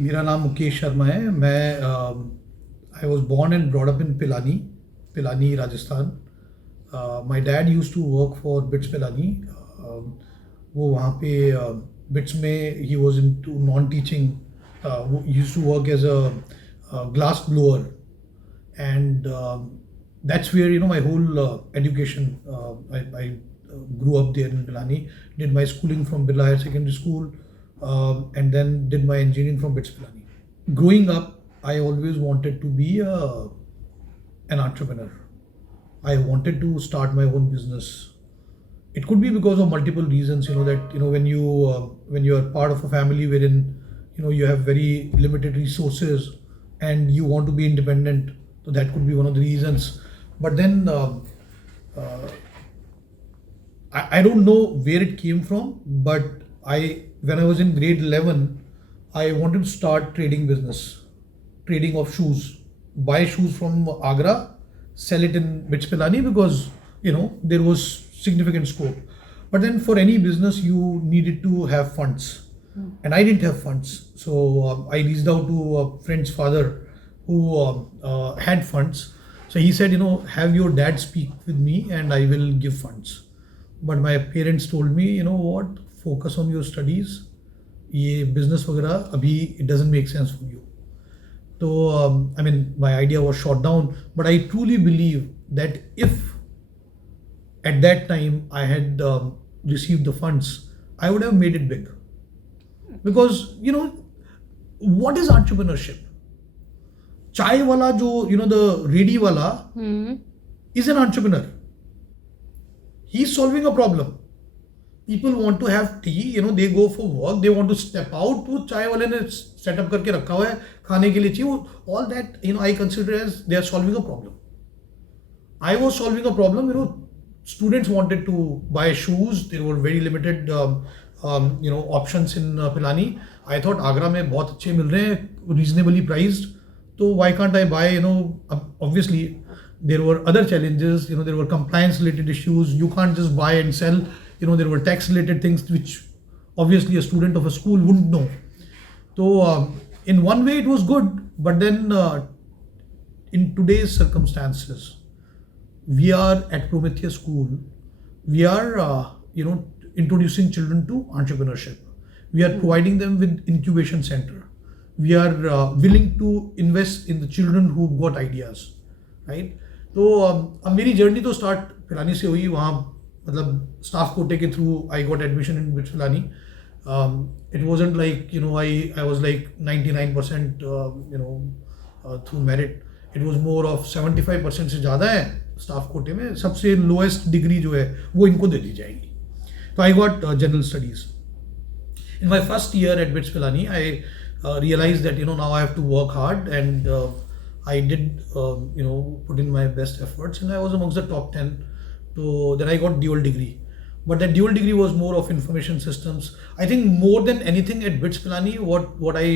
मेरा नाम मुकेश शर्मा है. मैं I was born and brought up in Pilani, Rajasthan. My dad used to work for BITS Pilani. वो वहाँ पे BITS में he was into non-teaching. He used to work as a glass blower, and that's where my whole education. I grew up there in Pilani. Did my schooling from Birla Higher Secondary School, and then did my engineering from BITS Pilani. Growing up, I always wanted to be an entrepreneur. I wanted to start my own business. It could be because of multiple reasons. When you are part of a family wherein you have very limited resources and you want to be independent, so that could be one of the reasons. But then I don't know where it came from, but when I was in grade 11, I wanted to start trading of shoes, buy shoes from Agra, sell it in BITS Pilani, because there was significant scope. But then for any business you needed to have funds, and I didn't have funds. So I reached out to a friend's father who had funds. So he said, have your dad speak with me and I will give funds. But my parents told me, what, focus on your studies. ये business वगैरह अभी it doesn't make sense for you. So my idea was shot down. But I truly believe that if at that time I had received the funds, I would have made it big. Because what is entrepreneurship? Chai wala jo the ready wala is an entrepreneur. He's solving a problem. People want to have tea, they go for work, they want to step out. तो चाय वाले ने setup करके रखा हुआ है खाने के लिए चाहिए. All that I consider as they are solving a problem. I was solving a problem. Students wanted to buy shoes. There were very limited options in Pilani. I thought Agra में बहुत अच्छे मिल रहे हैं, reasonably priced. So why can't I buy? Obviously there were other challenges. There were compliance related issues. You can't just buy and sell. There were tax related things which obviously a student of a school wouldn't know. So in one way it was good, but then in today's circumstances, we are at Prometheus School. We are introducing children to entrepreneurship. We are providing them with incubation center. We are willing to invest in the children who've got ideas, right? तो अब मेरी journey तो start Pilani से हुई. वहाँ मतलब staff कोटे के through I got admission in BITS Pilani. It wasn't like I was like 99% through merit. It was more of 75% से ज़्यादा है स्टाफ कोटे में. सबसे लोएस्ट डिग्री जो है वो इनको दे दी जाएगी. तो I got general studies. In my first year at BITS Pilani, I realized that now I have to work hard, and I did put in my best efforts, and I was amongst the top 10. So then I got dual degree, but that dual degree was more of information systems. I think more than anything at BITS Pilani, what I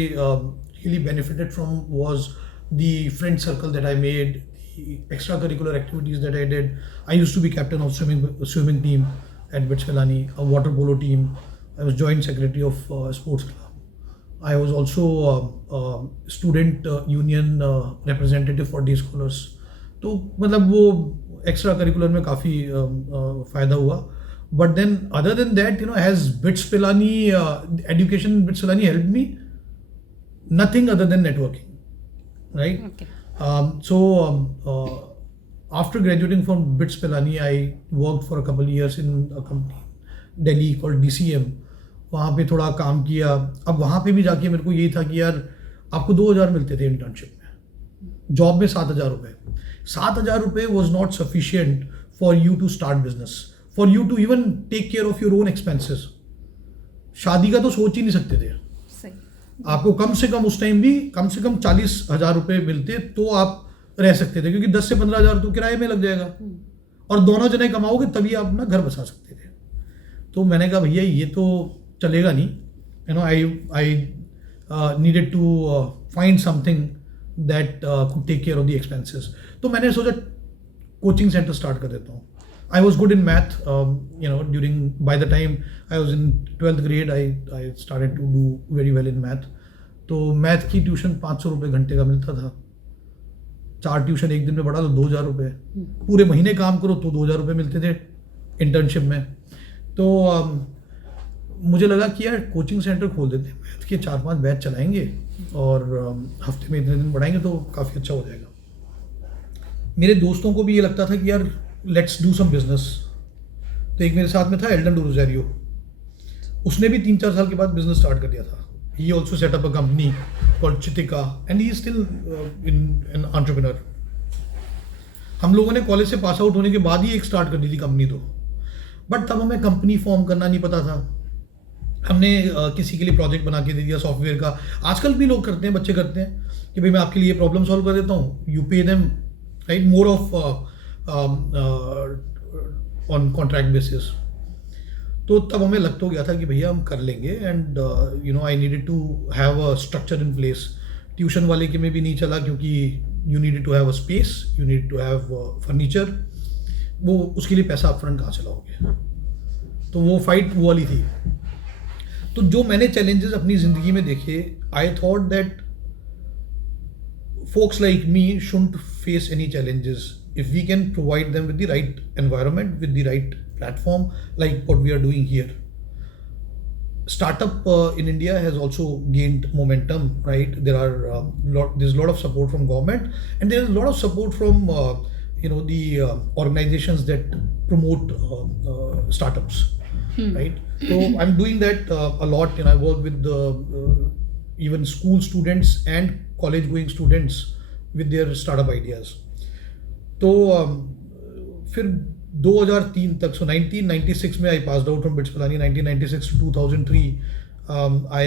really benefited from was the friend circle that I made, the extracurricular activities that I did. I used to be captain of swimming team at BITS Pilani, a water polo team. I was joint secretary of sports club. I was also student union representative for day scholars. तो मतलब वो extra curricular में काफ़ी फ़ायदा हुआ. But then other than that has BITS Pilani education BITS Pilani helped me? Nothing other than networking, right? Okay. So after graduating from BITS Pilani, I worked for a couple of years in a company Delhi called DCM. वहाँ पे थोड़ा काम किया. अब वहाँ पे भी जाके मेरे को यही था कि यार आपको 2000 मिलते थे इंटर्नशिप में, जॉब में 7000 रुपये. 7000 रुपये was not sufficient for you to start business, for you to even take care of your own expenses. शादी का तो सोच ही नहीं सकते थे. आपको कम से कम उस टाइम भी कम से कम 40,000 रुपये मिलते तो आप रह सकते थे, क्योंकि 10 से 15,000 तो किराए में लग जाएगा, और दोनों जने कमाओगे तभी आप अपना घर बसा सकते थे. तो मैंने कहा भैया ये तो चलेगा नहीं. I needed to find something that could take care of the expenses. तो मैंने सोचा कोचिंग सेंटर स्टार्ट कर देता हूँ. I was good in math, by the time I was in 12th grade, I started to do very well in math. तो math की tuition 500 रुपये घंटे का मिलता था। 4 ट्यूशन एक दिन में पढ़ा तो 2,000 रुपये, पूरे महीने काम करो तो 2,000 रुपये मिलते थे इंटर्नशिप में। तो मुझे लगा कि यार कोचिंग सेंटर खोल देते हैं, मैथ के 4-5 बैच चलाएंगे और हफ्ते में इतने दिन पढ़ाएंगे तो काफ़ी अच्छा हो जाएगा। मेरे दोस्तों को भी ये लगता था कि यार लेट्स डू सम बिजनेस। तो एक मेरे साथ में था एल्डन डोरोज़ारियो, उसने भी 3-4 साल के बाद बिजनेस स्टार्ट कर दिया था। He also set up a company called Chitika and he is still in an entrepreneur. हम लोगों ने कॉलेज से पास आउट होने के बाद ही एक स्टार्ट कर दी थी कंपनी तो, बट तब हमें कंपनी फॉर्म करना नहीं पता था। हमने किसी के लिए प्रोजेक्ट बना के दे दिया सॉफ्टवेयर का। आजकल भी लोग करते हैं, बच्चे करते हैं कि भाई मैं आपके लिए प्रॉब्लम सॉल्व कर देता हूँ, you pay them right, more of on contract basis. तो तब हमें लग तो गया था कि भैया हम कर लेंगे and I needed to have a structure in place. Tuition वाले के में भी नहीं चला क्योंकि you needed to have a space, you need to have furniture, वो उसके लिए पैसा अपफ्रंट कहाँ से लाओगे। तो वो फाइट वो वाली थी। तो जो मैंने चैलेंजेस अपनी ज़िंदगी में देखे, I thought that folks like me shouldn't face any challenges if we can provide them with the right environment, with the right platform, like what we are doing here. Startup in India has also gained momentum, right? There's a lot of support from government, and there's a lot of support from the organizations that promote startups, right? So I'm doing that a lot, and I work with even school students and college going students with their startup ideas. तो फिर 2003 तक, so 1996 में I passed out from BITS Pilani, 1996 to 2003 I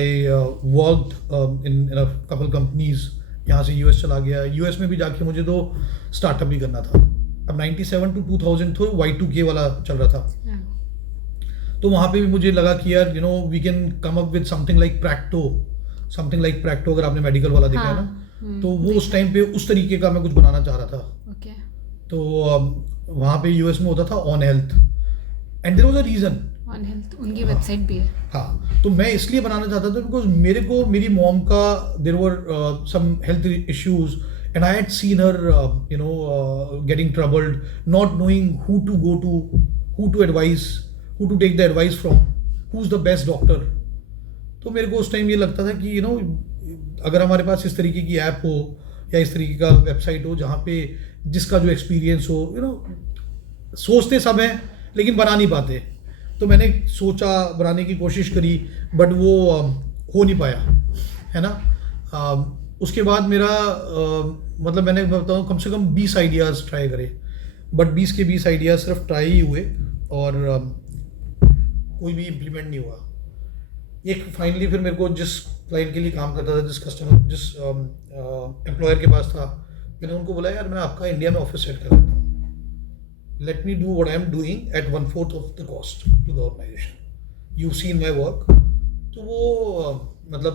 worked in a couple companies. यहाँ से US चला गया, US में भी जाके मुझे तो स्टार्टअप ही करना था। अब 97 to 2000 तो Y2K वाला चल रहा था। तो वहाँ पे भी मुझे लगा कि यार we can come up with something like Practo, अगर आपने मेडिकल वाला देखा है ना, तो वो उस टाइम पे उस तरीके का मैं कुछ बनाना चाह रहा था। तो वहाँ पे यूएस में होता था on health, and there was a reason, on health उनकी वेबसाइट भी है। हाँ, तो मैं इसलिए बनाना चाहता था बिकॉज मेरी मॉम का there were some health issues and I had seen her getting troubled, not knowing who to go to, who to advise, who to take the advice from, who is the best doctor. तो मेरे को उस time ये लगता था कि अगर हमारे पास इस तरीके की ऐप हो या इस तरीके का वेबसाइट हो जहाँ पे जिसका जो एक्सपीरियंस हो, सोचते सब हैं लेकिन बना नहीं पाते। तो मैंने सोचा, बनाने की कोशिश करी, बट वो हो नहीं पाया, है ना। उसके बाद मेरा मतलब मैंने बताऊँ कम से कम 20 आइडियाज़ ट्राई करे, बट 20 के 20 आइडियाज़ सिर्फ ट्राई ही हुए और कोई भी इम्प्लीमेंट नहीं हुआ। एक फाइनली फिर मेरे को जिस क्लाइंट के लिए काम करता था, जिस एम्प्लॉयर के पास था, मैंने उनको बोला यार मैं आपका इंडिया में ऑफिस सेट कर देता हूँ, let me do what I am doing at 1/4 of the cost to the organisation, you seen my work. तो वो मतलब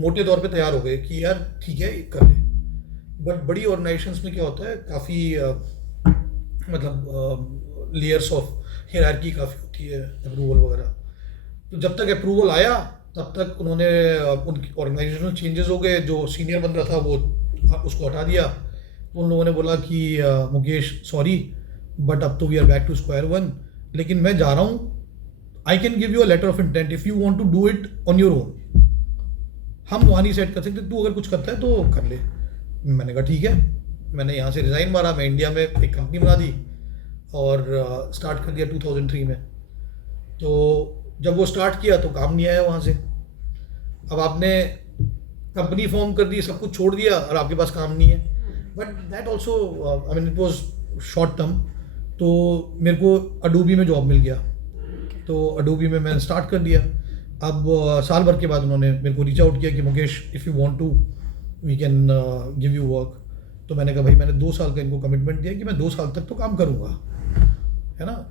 मोटे तौर पे तैयार हो गए कि यार ठीक है कर ले। बट बड़ी ऑर्गेनाइजेशंस में क्या होता है, काफ़ी मतलब लेयर्स ऑफ हायरार्की काफ़ी होती है, अप्रूवल वगैरह। तो जब तक अप्रूवल आया तब तक उन्होंने उनकी ऑर्गेनाइजेशनल चेंजेस हो गए, जो सीनियर बंदा था वो उसको हटा दिया। तो उन लोगों ने बोला कि मुकेश सॉरी बट अब तो we are back to square one, लेकिन मैं जा रहा हूँ, I can give you a letter of intent if you want to do it on your own. हम वहाँ नहीं सेट कर सकते, तू अगर कुछ करता है तो कर ले। मैंने कहा ठीक है। मैंने यहाँ से रिज़ाइन मारा, मैं इंडिया में एक कंपनी बना दी और स्टार्ट कर दिया 2003 में। तो जब वो स्टार्ट किया तो काम नहीं आया वहाँ से। अब आपने कंपनी फॉर्म कर दी, सब कुछ छोड़ दिया और आपके पास काम नहीं है। But that also I mean it was short term. तो मेरे को अडोबी में जॉब मिल गया, तो अडोबी में मैंने स्टार्ट कर दिया। अब साल भर के बाद उन्होंने मेरे को रीच आउट किया कि Mukesh if you want to we can give you work. तो मैंने कहा भाई मैंने 2 साल का इनको कमिटमेंट दिया कि मैं 2 साल तक तो काम करूँगा, है ना।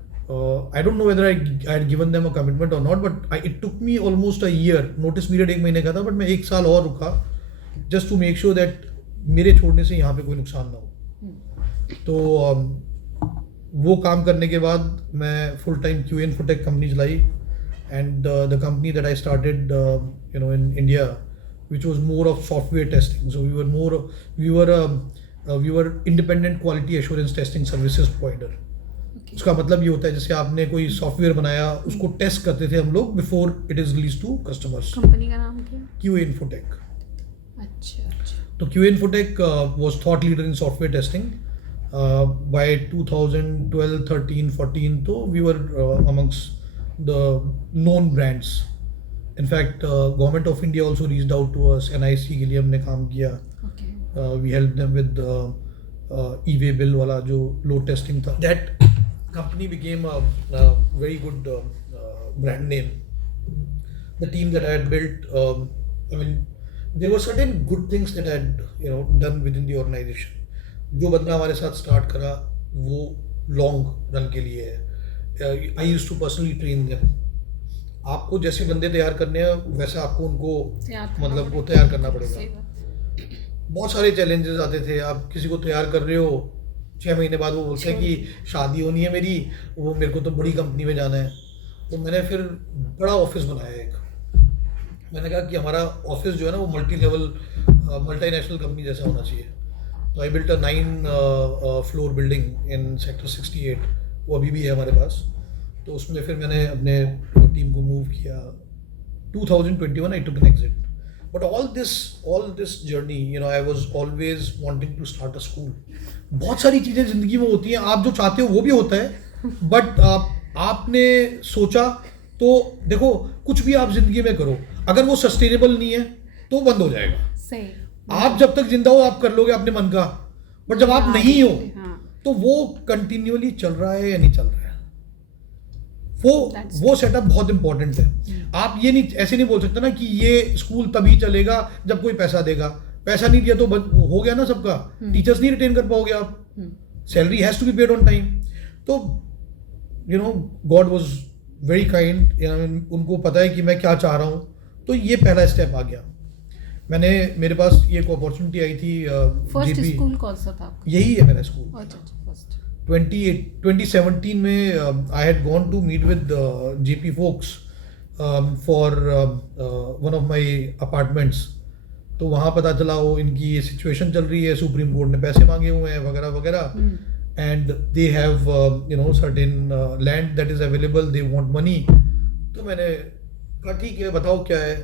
I don't know whether I had given them a commitment or not, but it took me almost a year. Notice period 1 महीने का था, but मैं 1 साल और रुका just to make sure that मेरे छोड़ने से यहाँ पे कोई नुकसान ना हो। तो वो काम करने के बाद मैं full time QA infotech company चलाई, and the company that I started in India which was more of software testing. So we were independent quality assurance testing services provider. Okay. उसका मतलब ये होता है जैसे आपने कोई सॉफ्टवेयर बनाया, उसको टेस्ट करते थे हम लोग before it is release to customers. Company का नाम क्या? QA Infotech. अच्छा अच्छा. तो QA Infotech was thought leader in software testing. By 2012, 13, 14, तो we were amongst the known brands. In fact, Government of India also reached out to us. NIC के लिए हमने काम किया. Okay. We helped them with e-way bill वाला जो load testing था. That company became a very good brand name. The team that I had built, I mean, there were certain good things that I had done within the organization. जो बंदा हमारे साथ start करा वो long run के लिए है. I used to personally train them. आपको जैसे बंदे तैयार करने हैं वैसे आपको उनको मतलब वो तैयार करना पड़ेगा. बहुत सारे चैलेंजेस आते थे. आप किसी को तैयार कर रहे हो, 6 महीने बाद वो बोलते हैं कि शादी होनी है मेरी, वो मेरे को तो बड़ी कंपनी में जाना है. तो मैंने फिर बड़ा ऑफिस बनाया एक. मैंने कहा कि हमारा ऑफिस जो है ना वो मल्टी लेवल मल्टीनेशनल कंपनी जैसा होना चाहिए. तो I built a 9 floor building in sector 68. वो अभी भी है हमारे पास. तो उसमें फिर मैंने अपने टीम को मूव किया. 2021 I took an exit. But all this journey I was always wanting to start a school. बहुत सारी चीज़ें ज़िंदगी में होती हैं, आप जो चाहते हो वो भी होता है. बट आपने सोचा तो देखो कुछ भी आप जिंदगी में करो, अगर वो सस्टेनेबल नहीं है तो बंद हो जाएगा. सही. आप जब तक जिंदा हो आप कर लोगे अपने मन का, बट जब आप नहीं हो तो वो कंटिन्यूअली चल रहा है या नहीं चल रहा है. वो सेटअप बहुत इंपॉर्टेंट है. आप ये नहीं ऐसे नहीं बोल सकते ना कि ये स्कूल तभी चलेगा जब कोई पैसा देगा. पैसा नहीं दिया तो हो गया ना सबका. टीचर्स नहीं रिटेन कर पाओगे आप. Salary has to be paid on time. तो गॉड वाज वेरी काइंड. उनको पता है कि मैं क्या चाह रहा हूँ. तो ये पहला स्टेप आ गया. मेरे पास ये एक अपॉर्चुनिटी आई थी. फर्स्ट स्कूल कौन सा था? यही है मेरा स्कूल. अच्छा, फर्स्ट 2017 में I had gone to meet with JP folks for one of my apartments. तो वहाँ पता चला वो इनकी ये सिचुएशन चल रही है, सुप्रीम कोर्ट ने पैसे मांगे हुए हैं वगैरह वगैरह. And they have certain land that is available, they want money. तो मैंने कहा ठीक है बताओ क्या है.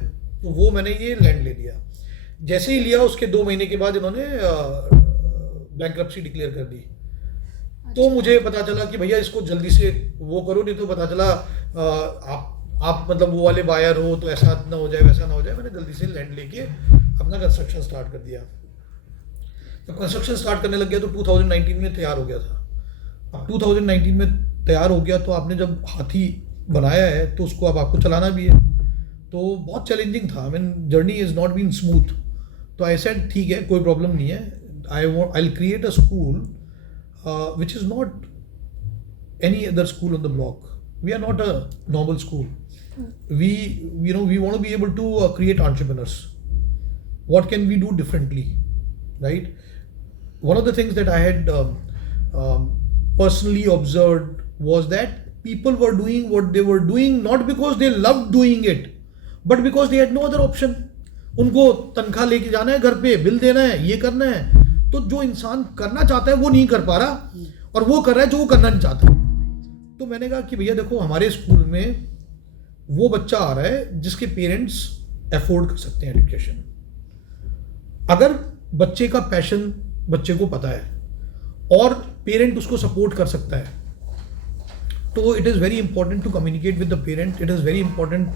तो वो मैंने ये लैंड ले लिया. जैसे ही लिया उसके 2 महीने के बाद इन्होंने बैंक्रप्सी डिक्लेयर कर दी. तो मुझे पता चला कि भैया इसको जल्दी से वो करो, नहीं तो पता चला आप मतलब वो वाले बायर हो तो ऐसा ना हो जाए वैसा ना हो जाए. मैंने जल्दी से लैंड लेके अपना कंस्ट्रक्शन स्टार्ट कर दिया. जब कंस्ट्रक्शन स्टार्ट करने लग गया तो 2019 में तैयार हो गया था. अब 2019 में तैयार हो गया तो आपने जब हाथी बनाया है तो उसको अब आपको चलाना भी है. तो बहुत चैलेंजिंग था. I mean journey is not been smooth. तो आई सेड ठीक है कोई प्रॉब्लम नहीं है. I will create a school which is not any other school on the block. We are not a normal school. We want to be able to create entrepreneurs. What can we do differently, right? One of the things that I had personally observed was that people were doing what they were doing not because they loved doing it, but because they had no other option. उनको तनख्वाह लेके जाना है, घर पे bill देना है, ये करना है. तो जो इंसान करना चाहता है वो नहीं कर पा रहा और वो कर रहा है जो वो करना नहीं चाहता. तो मैंने कहा कि भैया देखो हमारे स्कूल में वो बच्चा आ रहा है जिसके पेरेंट्स अफोर्ड कर सकते हैं एजुकेशन. अगर बच्चे का पैशन बच्चे को पता है और पेरेंट उसको सपोर्ट कर सकता है तो it is very important to communicate with the parent. It is very important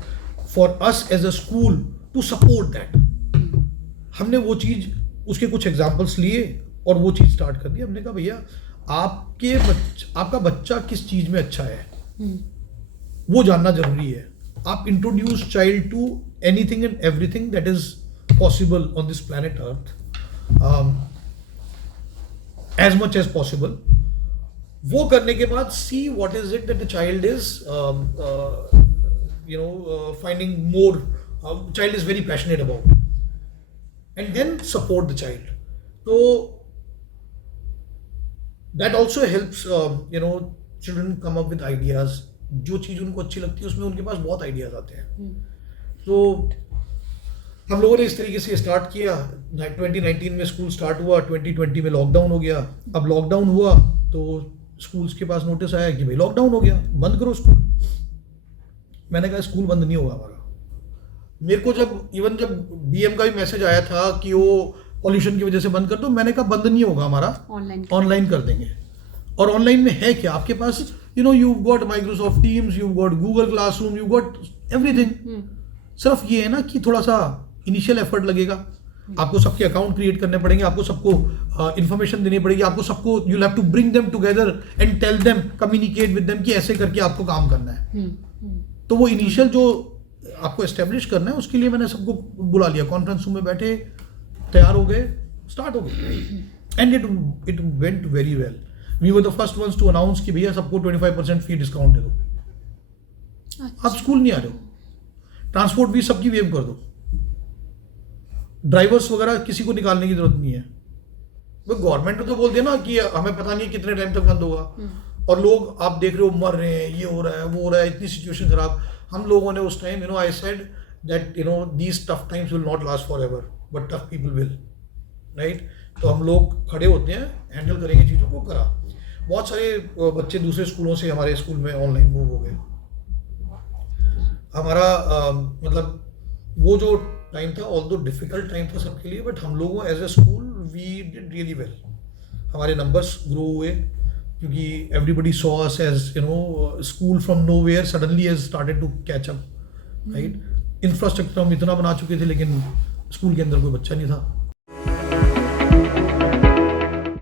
for us as a school to support that. हमने वो चीज़ उसके कुछ एग्जाम्पल्स लिए और वो चीज़ स्टार्ट कर दी. हमने कहा भैया आपका बच्चा किस चीज़ में अच्छा है वो जानना जरूरी है. आप introduce child to anything and everything that is possible on this planet earth as much as possible. वो करने के बाद see what is it that the child is finding more, child is very passionate about, and then support the child. So that also helps children come up with ideas. जो चीज़ उनको अच्छी लगती है उसमें उनके पास बहुत आइडियाज आते हैं. तो हम लोगों ने इस तरीके से स्टार्ट किया। 2019 में स्कूल स्टार्ट हुआ, 2020 में लॉकडाउन हो गया। अब लॉकडाउन हुआ तो स्कूल्स के पास नोटिस आया कि भाई लॉकडाउन हो गया, बंद करो स्कूल। मैंने कहा स्कूल बंद नहीं होगा हमारा। मेरे को जब बीएम का भी मैसेज आया था कि वो पॉल्यूशन की वजह से बंद कर दो, मैंने कहा बंद नहीं होगा हमारा, ऑनलाइन कर देंगे। और ऑनलाइन में है क्या आपके पास, you got Microsoft Teams, you got Google Classroom, you got everything. सिर्फ ये है ना कि थोड़ा सा इनिशियल एफर्ट लगेगा, आपको सबके अकाउंट क्रिएट करने पड़ेंगे, आपको सबको इन्फॉर्मेशन देनी पड़ेगी, आपको सबको you have to bring them together and tell them, communicate with them कि ऐसे करके आपको काम करना है। तो वो इनिशियल जो आपको एस्टेब्लिश करना है उसके लिए मैंने सबको बुला लिया, कॉन्फ्रेंस रूम में बैठे, तैयार हो गए, स्टार्ट हो गए। And it went very well. We were the first ones to announce कि भैया सबको 25% फी डिस्काउंट दे दो। आप स्कूल नहीं आ रहे हो, ट्रांसपोर्ट फीस सबकी वेव कर दो, ड्राइवर्स वगैरह किसी को निकालने की जरूरत नहीं है। वो गवर्नमेंट ने तो बोल दिया ना कि हमें पता नहीं कितने टाइम तक बंद होगा, और लोग आप देख रहे हो मर रहे हैं, ये हो रहा है, वो हो रहा है, इतनी सिचुएशन खराब। हम लोगों ने उस time I said that these tough times will not last for ever but tough people will, right. तो हम लोग खड़े होते हैं, हैंडल करेंगे चीज़ों को, करा। बहुत सारे बच्चे दूसरे स्कूलों से हमारे स्कूल में ऑनलाइन मूव हो गए। हमारा मतलब वो जो टाइम था, ऑल्दो डिफिकल्ट टाइम था सबके लिए, बट हम लोगों as a school we did really well. हमारे नंबर्स ग्रो हुए क्योंकि everybody saw us as school from nowhere suddenly has started to catch up, right. Infrastructure हम इतना बना चुके थे लेकिन स्कूल के अंदर कोई बच्चा नहीं था।